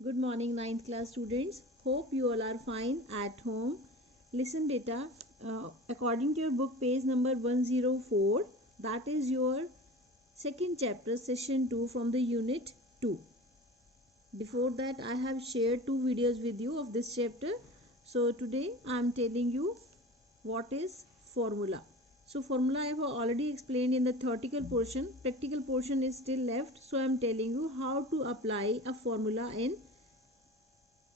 Good morning, ninth class students. Hope you all are fine at home. Listen, beta. According to your book, page number 104, that is your second chapter, session 2 from the unit 2. Before that, I have shared 2 videos with you of this chapter. So today, I am telling you what is formula. So formula I have already explained in the theoretical portion. Practical portion is still left. So I am telling you how to apply a formula in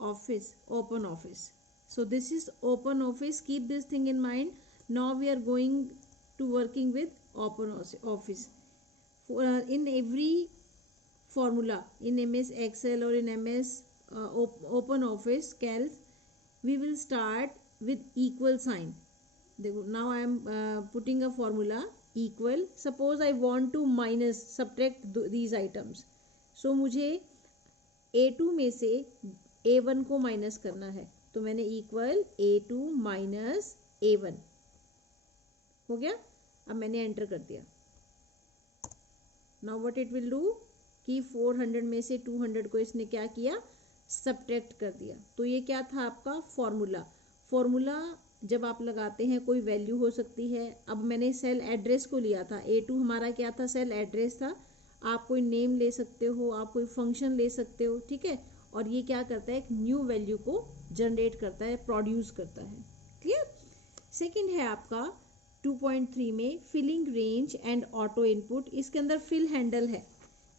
open office. So this is open office. Keep this thing in mind. Now we are going to working with open office. In every formula in MS Excel or in MS open office Calc, we will start with equal sign. Now I am putting a formula equal. Suppose I want to minus subtract these items. So मुझे A2 में से A1 को minus करना है, तो मैंने equal A2 minus A1 हो गया. अब मैंने एंटर कर दिया. Now what it will do कि 400 में से 200 को इसने क्या किया, सब्ट्रैक्ट कर दिया. तो ये क्या था आपका फॉर्मूला. फॉर्मूला जब आप लगाते हैं कोई वैल्यू हो सकती है. अब मैंने सेल एड्रेस को लिया था. A2 हमारा क्या था, सेल एड्रेस था. आप कोई नेम ले सकते हो, आप कोई फंक्शन ले सकते हो, ठीक है. और ये क्या करता है, एक न्यू वैल्यू को जनरेट करता है, प्रोड्यूस करता है. क्लियर. सेकंड है आपका 2.3 में filling range and auto input. इसके अंदर फिल हैंडल है.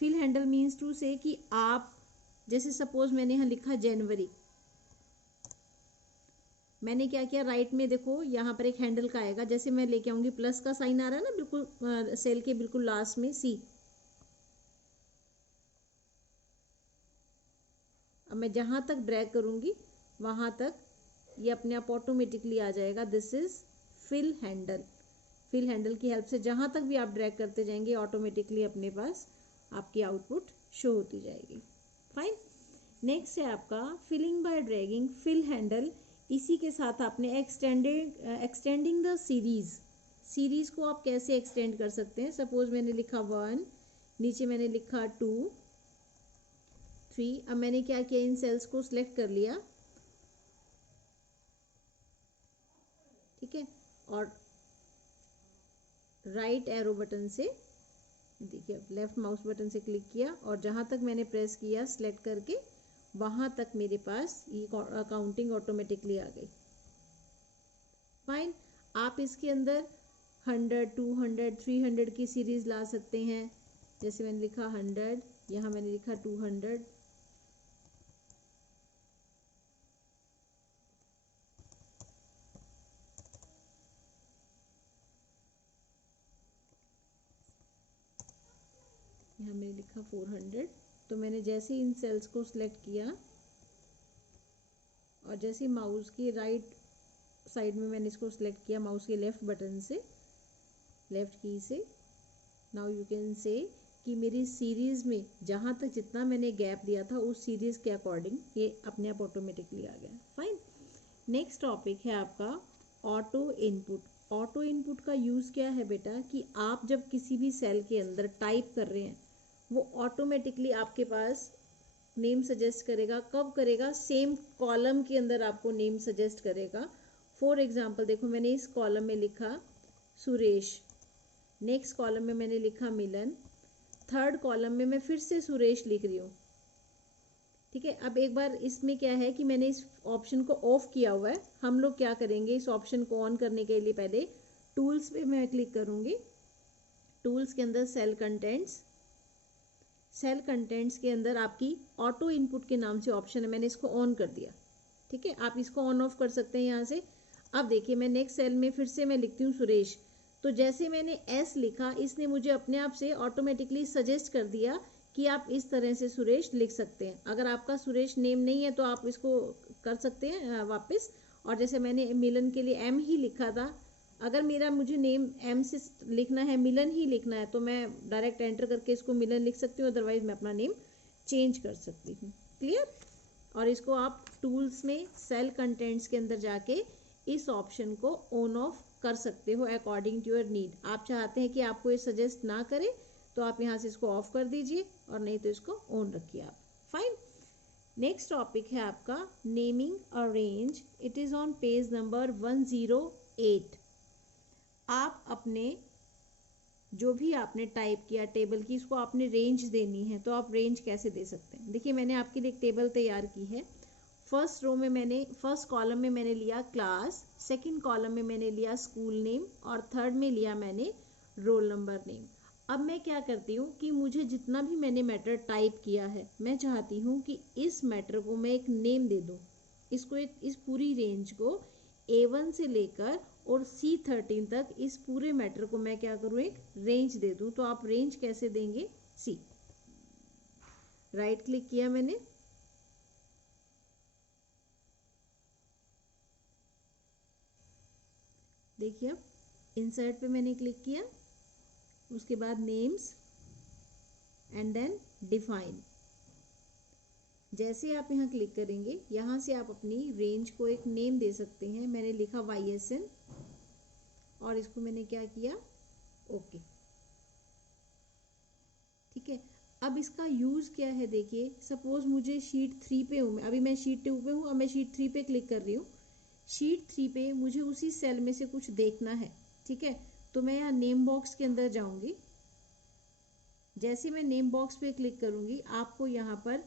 Fill handle means to say कि आप जैसे सपोज मैंने यहाँ लिखा जनवरी, मैंने क्या किया, राइट में देखो यहाँ पर एक हैंडल का आएगा. जैसे मैं लेके आऊंगी प्लस का साइन आ रहा है ना बिल्कुल सेल के बिल्कुल लास्ट में सी. अब मैं जहां तक ड्रैग करूंगी वहां तक ये अपने आप ऑटोमेटिकली आ जाएगा. This is fill handle. Fill handle की हेल्प से जहां तक भी आप ड्रैग करते जाएंगे ऑटोमेटिकली अपने पास आपकी आउटपुट शो होती जाएगी. फाइन. नेक्स्ट है आपका filling by dragging fill handle. इसी के साथ आपने एक्सटेंडिंग द सीरीज. सीरीज को आप कैसे एक्सटेंड कर सकते हैं. सपोज मैंने लिखा 1, नीचे मैंने लिखा 2, 3. अब मैंने क्या किया, इन सेल्स को सिलेक्ट कर लिया, ठीक है. और राइट एरो बटन से देखिए लेफ्ट माउस बटन से क्लिक किया और जहां तक मैंने प्रेस किया सिलेक्ट करके वहां तक मेरे पास ये काउंटिंग ऑटोमेटिकली आ गई. फाइन. आप इसके अंदर 100, 200, 300 की सीरीज ला सकते हैं. जैसे मैंने लिखा 100, यहाँ मैंने लिखा 200. यहाँ मैंने लिखा 400. तो मैंने जैसे इन सेल्स को सिलेक्ट किया और जैसे माउस की राइट साइड में मैंने इसको सिलेक्ट किया माउस के लेफ्ट बटन से, लेफ्ट की से, नाउ यू कैन से कि मेरी सीरीज में जहाँ तक जितना मैंने गैप दिया था उस सीरीज के अकॉर्डिंग ये अपने आप ऑटोमेटिकली आ गया. फाइन. नेक्स्ट टॉपिक है आपका ऑटो इनपुट. ऑटो इनपुट का यूज़ क्या है बेटा कि आप जब किसी भी सेल के अंदर टाइप कर रहे हैं वो ऑटोमेटिकली आपके पास नेम सजेस्ट करेगा. कब करेगा, सेम कॉलम के अंदर आपको नेम सजेस्ट करेगा. फॉर एग्जांपल देखो मैंने इस कॉलम में लिखा सुरेश, नेक्स्ट कॉलम में मैंने लिखा मिलन, थर्ड कॉलम में मैं फिर से सुरेश लिख रही हूँ, ठीक है. अब एक बार इसमें क्या है कि मैंने इस ऑप्शन को ऑफ किया हुआ है. हम लोग क्या करेंगे, इस ऑप्शन को ऑन करने के लिए पहले टूल्स पे मैं क्लिक करूँगी. टूल्स के अंदर सेल कंटेंट्स, सेल कंटेंट्स के अंदर आपकी ऑटो इनपुट के नाम से ऑप्शन है, मैंने इसको ऑन कर दिया, ठीक है. आप इसको ऑन ऑफ कर सकते हैं यहाँ से. अब देखिए मैं नेक्स्ट सेल में फिर से मैं लिखती हूँ सुरेश. तो जैसे मैंने एस लिखा इसने मुझे अपने आप से ऑटोमेटिकली सजेस्ट कर दिया कि आप इस तरह से सुरेश लिख सकते हैं. अगर आपका सुरेश नेम नहीं है तो आप इसको कर सकते हैं वापस. और जैसे मैंने मिलन के लिए एम ही लिखा था, अगर मुझे नेम एम से लिखना है, मिलन ही लिखना है, तो मैं डायरेक्ट एंटर करके इसको मिलन लिख सकती हूँ. अदरवाइज मैं अपना नेम चेंज कर सकती हूँ. क्लियर. और इसको आप टूल्स में सेल कंटेंट्स के अंदर जाके इस ऑप्शन को ऑन ऑफ कर सकते हो अकॉर्डिंग टू योर नीड. आप चाहते हैं कि आपको ये सजेस्ट ना करे तो आप यहाँ से इसको ऑफ कर दीजिए और नहीं तो इसको ऑन रखिए आप. फाइन. नेक्स्ट टॉपिक है आपका naming a range. It is on page number 108। आप अपने जो भी आपने टाइप किया टेबल की, इसको आपने रेंज देनी है, तो आप रेंज कैसे दे सकते हैं? देखिए मैंने आपके लिए एक टेबल तैयार की है। फर्स्ट रो में मैंने, फर्स्ट कॉलम में मैंने लिया क्लास, सेकंड कॉलम में मैंने लिया स्कूल नेम और थर्ड में लिया मैंने रोल नंबर नेम। अब मैं क्या करती हूँ कि मुझे जितना भी मैंने मैटर टाइप किया है, मैं चाहती हूँ कि इस मैटर को मैं एक नेम दे दूँ। इसको इस पूरी रेंज को A1 से लेकर और C13 तक इस पूरे मैटर को मैं क्या करूँ, एक रेंज दे दूँ। तो आप रेंज कैसे देंगे? सी, राइट क्लिक किया मैंने, देखिए अब इंसर्ट पे मैंने क्लिक किया, उसके बाद नेम्स एंड देन डिफाइन। जैसे आप यहाँ क्लिक करेंगे, यहाँ से आप अपनी रेंज को एक नेम दे सकते हैं। मैंने लिखा YSN और इसको मैंने क्या किया, ओके। ठीक है, अब इसका यूज क्या है? देखिए सपोज मुझे शीट 3 पे हूँ, अभी मैं शीट 2 पे हूँ, अब मैं शीट 3 पे क्लिक कर रही हूँ। शीट 3 पे मुझे उसी सेल में से कुछ देखना है, ठीक है। तो मैं यहाँ नेम बॉक्स के अंदर जाऊंगी। जैसे मैं नेम बॉक्स पे क्लिक करूंगी, आपको यहाँ पर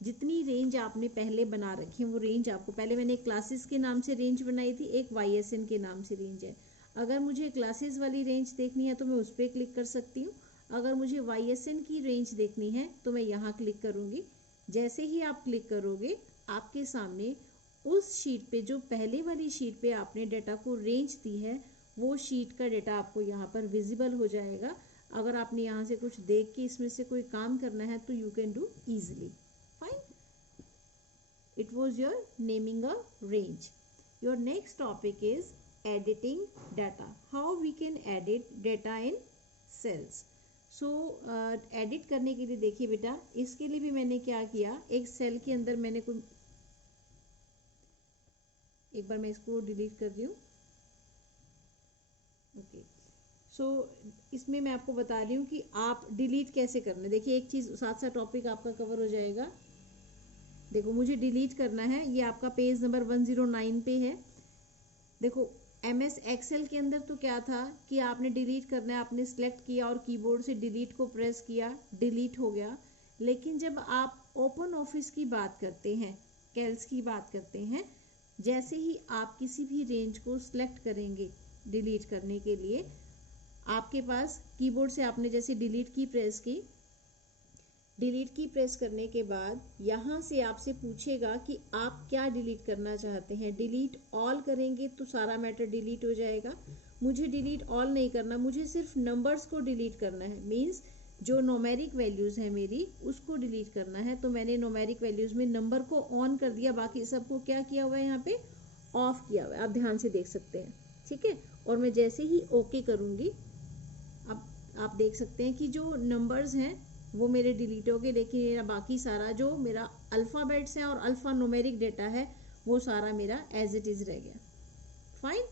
जितनी रेंज आपने पहले बना रखी है वो रेंज आपको, पहले मैंने क्लासेस के नाम से रेंज बनाई थी, एक YSN के नाम से रेंज है। अगर मुझे क्लासेस वाली रेंज देखनी है तो मैं उस पर क्लिक कर सकती हूँ। अगर मुझे YSN की रेंज देखनी है तो मैं यहाँ क्लिक करूँगी। जैसे ही आप क्लिक करोगे, आपके सामने उस शीट पे, जो पहले वाली शीट पे आपने डेटा को रेंज दी है, वो शीट का डेटा आपको यहाँ पर विजिबल हो जाएगा। अगर आपने यहाँ से कुछ देख के इसमें से कोई काम करना है तो you can do easily. Fine, it was your naming a range. Your next topic is editing data, how we can edit data in cells. So edit करने के लिए देखिए बेटा, इसके लिए भी मैंने क्या किया, एक सेल के अंदर मैंने कोई, एक बार मैं इसको डिलीट कर रही हूँ, ओके। सो इसमें मैं आपको बता रही हूँ कि आप डिलीट कैसे करना है। देखिए एक चीज़ साथ साथ टॉपिक आपका कवर हो जाएगा। देखो मुझे डिलीट करना है, ये आपका पेज नंबर 109 पे है। देखो MS एक्सेल के अंदर तो क्या था कि आपने डिलीट करना है, आपने सेलेक्ट किया और कीबोर्ड से डिलीट को प्रेस किया, डिलीट हो गया। लेकिन जब आप ओपन ऑफिस की बात करते हैं, कैल्स की बात करते हैं, जैसे ही आप किसी भी रेंज को सिलेक्ट करेंगे डिलीट करने के लिए, आपके पास कीबोर्ड से आपने जैसे डिलीट की प्रेस की, डिलीट की प्रेस करने के बाद यहाँ से आपसे पूछेगा कि आप क्या डिलीट करना चाहते हैं। डिलीट ऑल करेंगे तो सारा मैटर डिलीट हो जाएगा। मुझे डिलीट ऑल नहीं करना, मुझे सिर्फ नंबर्स को डिलीट करना है। मीन्स जो नोमेरिक वैल्यूज़ है मेरी, उसको डिलीट करना है। तो मैंने नोमेरिक वैल्यूज़ में नंबर को ऑन कर दिया, बाकी सबको क्या किया हुआ है, यहाँ पे ऑफ किया हुआ है। आप ध्यान से देख सकते हैं, ठीक है। और मैं जैसे ही ओके करूँगी, अब आप देख सकते हैं कि जो नंबर्स हैं वो मेरे डिलीट हो गए, लेकिन मेरा बाकी सारा जो मेरा अल्फ़ाबेट्स हैं और अल्फ़ा न्यूमेरिक डेटा है, वो सारा मेरा एज इट इज़ रह गया। फाइन।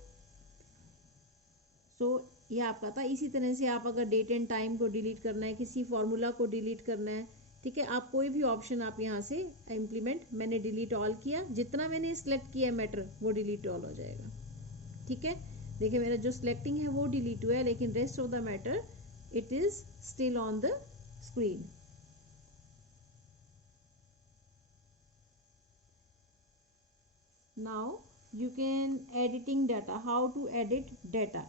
सो ये आपका था। इसी तरह से आप अगर डेट एंड टाइम को डिलीट करना है, किसी फॉर्मूला को डिलीट करना है, ठीक है, आप कोई भी ऑप्शन आप यहाँ से इम्प्लीमेंट, मैंने डिलीट ऑल किया, जितना मैंने सिलेक्ट किया मैटर वो डिलीट ऑल हो जाएगा, ठीक है। देखिए मेरा जो सिलेक्टिंग है वो डिलीट हुआ है, लेकिन rest of the matter it is still on the screen. Now you can editing data. How to edit data?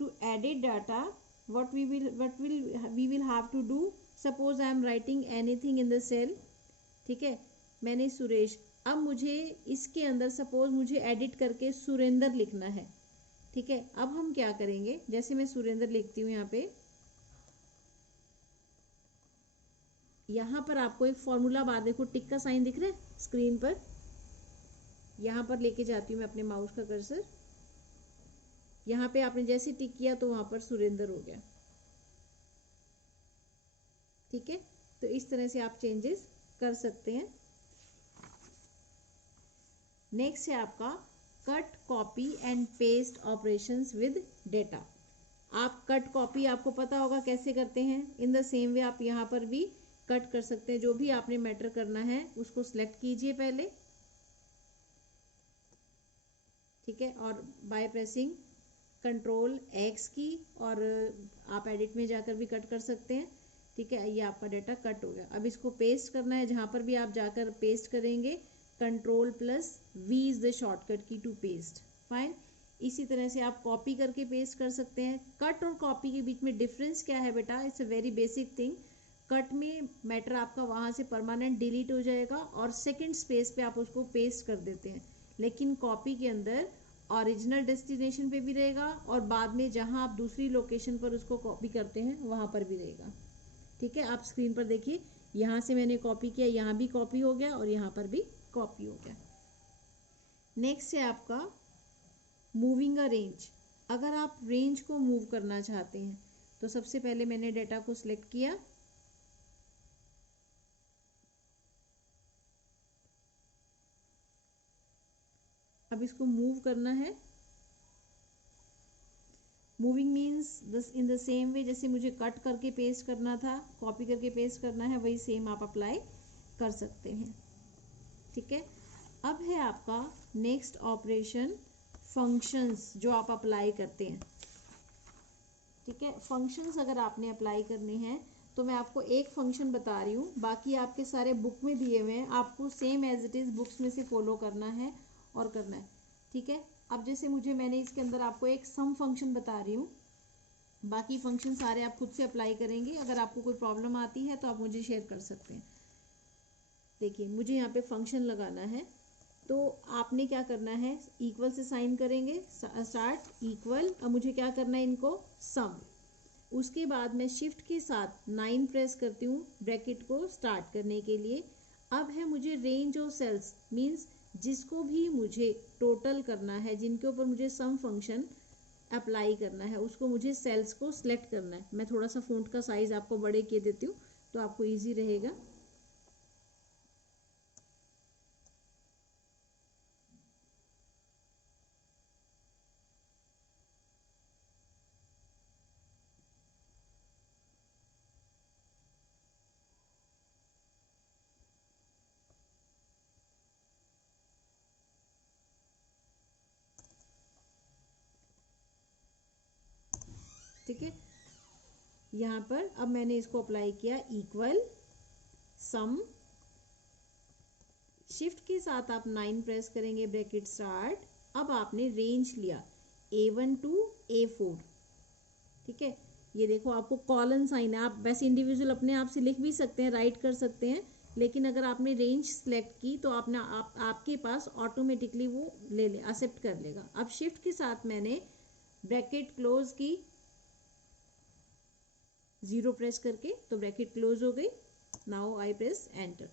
To edit data, what we will have to do. Suppose I am writing anything in the cell, ठीक है, मैंने सुरेश, अब मुझे इसके अंदर suppose मुझे edit करके सुरेंद्र लिखना है, ठीक है। अब हम क्या करेंगे, जैसे मैं सुरेंद्र लिखती हूँ यहाँ पे, यहाँ पर आपको एक फॉर्मूला बार, देखो टिक का साइन दिख रहा है स्क्रीन पर, यहाँ पर लेके जाती हूँ मैं अपने माउस का कर्सर, यहाँ पे आपने जैसे टिक किया तो वहां पर सुरेंद्र हो गया, ठीक है। तो इस तरह से आप चेंजेस कर सकते हैं। नेक्स्ट है आपका cut copy and paste operations with data. आप कट कॉपी आपको पता होगा कैसे करते हैं। इन द सेम वे आप यहाँ पर भी कट कर सकते हैं। जो भी आपने मैटर करना है उसको सिलेक्ट कीजिए पहले, ठीक है, और बाय प्रेसिंग कंट्रोल एक्स की, और आप एडिट में जाकर भी कट कर सकते हैं, ठीक है। ये आपका डाटा कट हो गया। अब इसको पेस्ट करना है, जहां पर भी आप जाकर पेस्ट करेंगे control plus V is the shortcut key to paste, fine. इसी तरह से आप कॉपी करके पेस्ट कर सकते हैं। कट और कॉपी के बीच में डिफरेंस क्या है बेटा, it's a very basic thing. Cut में मैटर आपका वहां से परमानेंट डिलीट हो जाएगा और सेकंड स्पेस पे आप उसको पेस्ट कर देते हैं, लेकिन कॉपी के अंदर ओरिजिनल डेस्टिनेशन पे भी रहेगा और बाद में जहां आप दूसरी लोकेशन पर उसको कॉपी करते हैं वहां पर भी रहेगा, ठीक है। आप स्क्रीन पर देखिए, यहाँ से मैंने कॉपी किया, यहाँ भी कॉपी हो गया और यहाँ पर भी कॉपी हो गया। नेक्स्ट है आपका मूविंग अ रेंज। अगर आप रेंज को मूव करना चाहते हैं तो सबसे पहले मैंने डेटा को सिलेक्ट किया, अब इसको मूव करना है। Moving means in the same way जैसे मुझे कट करके पेस्ट करना था, कॉपी करके पेस्ट करना है, वही सेम आप अप्लाई कर सकते हैं, ठीक है। अब है आपका नेक्स्ट ऑपरेशन फंक्शंस जो आप अप्लाई करते हैं, ठीक है। फंक्शंस अगर आपने अप्लाई करने हैं तो मैं आपको एक फंक्शन बता रही हूँ, बाकी आपके सारे बुक में दिए हुए हैं, आपको same as it is books में से फॉलो करना है और करना है, ठीक है। अब जैसे मैंने इसके अंदर आपको एक सम फंक्शन बता रही हूँ, बाकी फंक्शन सारे आप खुद से अप्लाई करेंगे। अगर आपको कोई प्रॉब्लम आती है तो आप मुझे शेयर कर सकते हैं। देखिए मुझे यहाँ पे फंक्शन लगाना है, तो आपने क्या करना है, इक्वल से साइन करेंगे, स्टार्ट इक्वल। अब मुझे क्या करना है, इनको सम। उसके बाद मैं शिफ्ट के साथ 9 प्रेस करती हूँ ब्रैकेट को स्टार्ट करने के लिए। अब है मुझे रेंज ऑफ सेल्स, मीन्स जिसको भी मुझे टोटल करना है, जिनके ऊपर मुझे सम फंक्शन अप्लाई करना है, उसको मुझे सेल्स को सिलेक्ट करना है। मैं थोड़ा सा फ़ॉन्ट का साइज आपको बड़े किए देती हूँ तो आपको इजी रहेगा। ठीक है, यहाँ पर अब मैंने इसको अप्लाई किया, इक्वल सम, शिफ्ट के साथ आप 9 प्रेस करेंगे, ब्रैकेट स्टार्ट। अब आपने रेंज लिया A1 टू A4, ठीक है। ये देखो आपको कॉलन साइन है, आप वैसे इंडिविजुअल अपने आप से लिख भी सकते हैं, राइट कर सकते हैं, लेकिन अगर आपने रेंज सेलेक्ट की तो आपके पास ऑटोमेटिकली वो ले एक्सेप्ट कर लेगा। अब शिफ्ट के साथ मैंने ब्रैकेट क्लोज की, 0 प्रेस करके, तो ब्रैकेट क्लोज हो गई। नाउ आई प्रेस एंटर,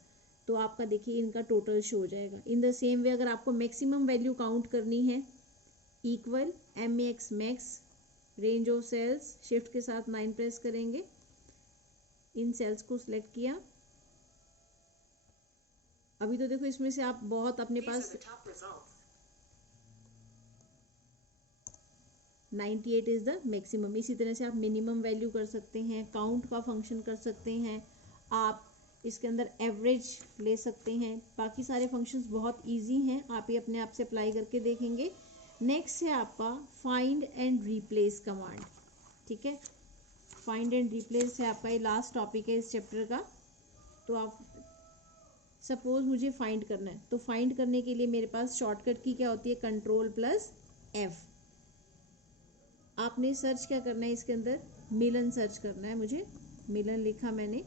तो आपका देखिए इनका टोटल शो हो जाएगा। इन द सेम वे अगर आपको मैक्सिमम वैल्यू काउंट करनी है, equal MAX max, range of cells, shift के साथ 9 प्रेस करेंगे, इन सेल्स को सिलेक्ट किया। अभी तो देखो इसमें से आप बहुत अपने पास 98 इज द मैक्सिमम। इसी तरह से आप मिनिमम वैल्यू कर सकते हैं, काउंट का फंक्शन कर सकते हैं, आप इसके अंदर एवरेज ले सकते हैं। बाकी सारे फंक्शंस बहुत इजी हैं, आप ये अपने आप से अप्लाई करके देखेंगे। नेक्स्ट है आपका फाइंड एंड रिप्लेस कमांड, ठीक है। फाइंड एंड रिप्लेस है आपका, ये लास्ट टॉपिक है इस चैप्टर का। तो आप सपोज मुझे फाइंड करना है, तो फाइंड करने के लिए मेरे पास शॉर्टकट की क्या होती है, कंट्रोल प्लस F। आपने सर्च क्या करना है, इसके अंदर मिलन सर्च करना है। मुझे मिलन लिखा मैंने,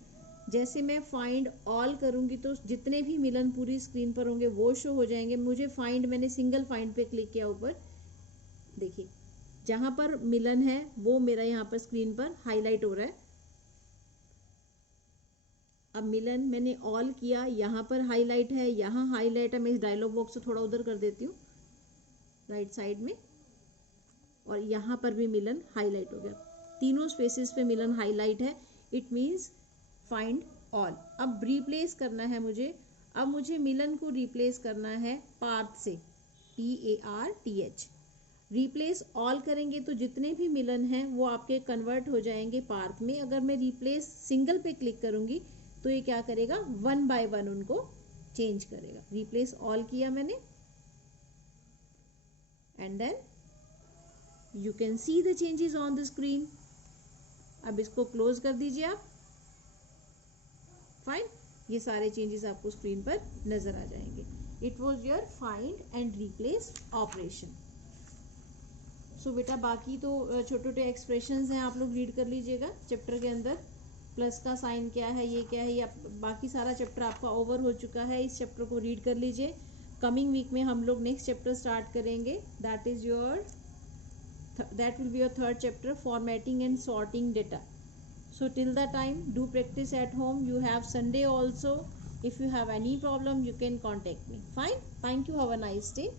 जैसे मैं फाइंड ऑल करूंगी तो जितने भी मिलन पूरी स्क्रीन पर होंगे वो शो हो जाएंगे। मुझे फाइंड, मैंने सिंगल फाइंड पे क्लिक किया ऊपर, देखिए जहां पर मिलन है वो मेरा यहाँ पर स्क्रीन पर हाईलाइट हो रहा है। अब मिलन मैंने ऑल किया, यहाँ पर हाईलाइट है, यहाँ हाईलाइट है। मैं इस डायलॉग बॉक्स से थोड़ा उधर कर देती हूँ राइट साइड में, और यहाँ पर भी मिलन हाईलाइट हो गया। तीनों स्पेसेस पे मिलन हाईलाइट है, इट मीन्स फाइंड ऑल। अब रिप्लेस करना है मुझे, अब मुझे मिलन को रिप्लेस करना है पार्थ से, PARTH। रिप्लेस ऑल करेंगे तो जितने भी मिलन हैं वो आपके कन्वर्ट हो जाएंगे पार्थ में। अगर मैं रिप्लेस सिंगल पे क्लिक करूंगी तो ये क्या करेगा, 1 by 1 उनको चेंज करेगा। रिप्लेस ऑल किया मैंने, and then you can see the changes on the screen. अब इसको क्लोज कर दीजिए आप। फाइन, ये सारे चेंजेस आपको स्क्रीन पर नजर आ जाएंगे। It was your find and replace operation. So बेटा बाकी तो छोटे छोटे एक्सप्रेशंस हैं, आप लोग रीड कर लीजिएगा चैप्टर के अंदर। प्लस का साइन क्या है, ये क्या है, ये बाकी सारा चैप्टर आपका ओवर हो चुका है। इस चैप्टर को रीड कर लीजिए। कमिंग वीक में हम लोग नेक्स्ट चैप्टर स्टार्ट करेंगे, that will be your third chapter, formatting and sorting data. So till the time, do practice at home. You have Sunday also. If you have any problem, you can contact me. Fine. Thank you. Have a nice day.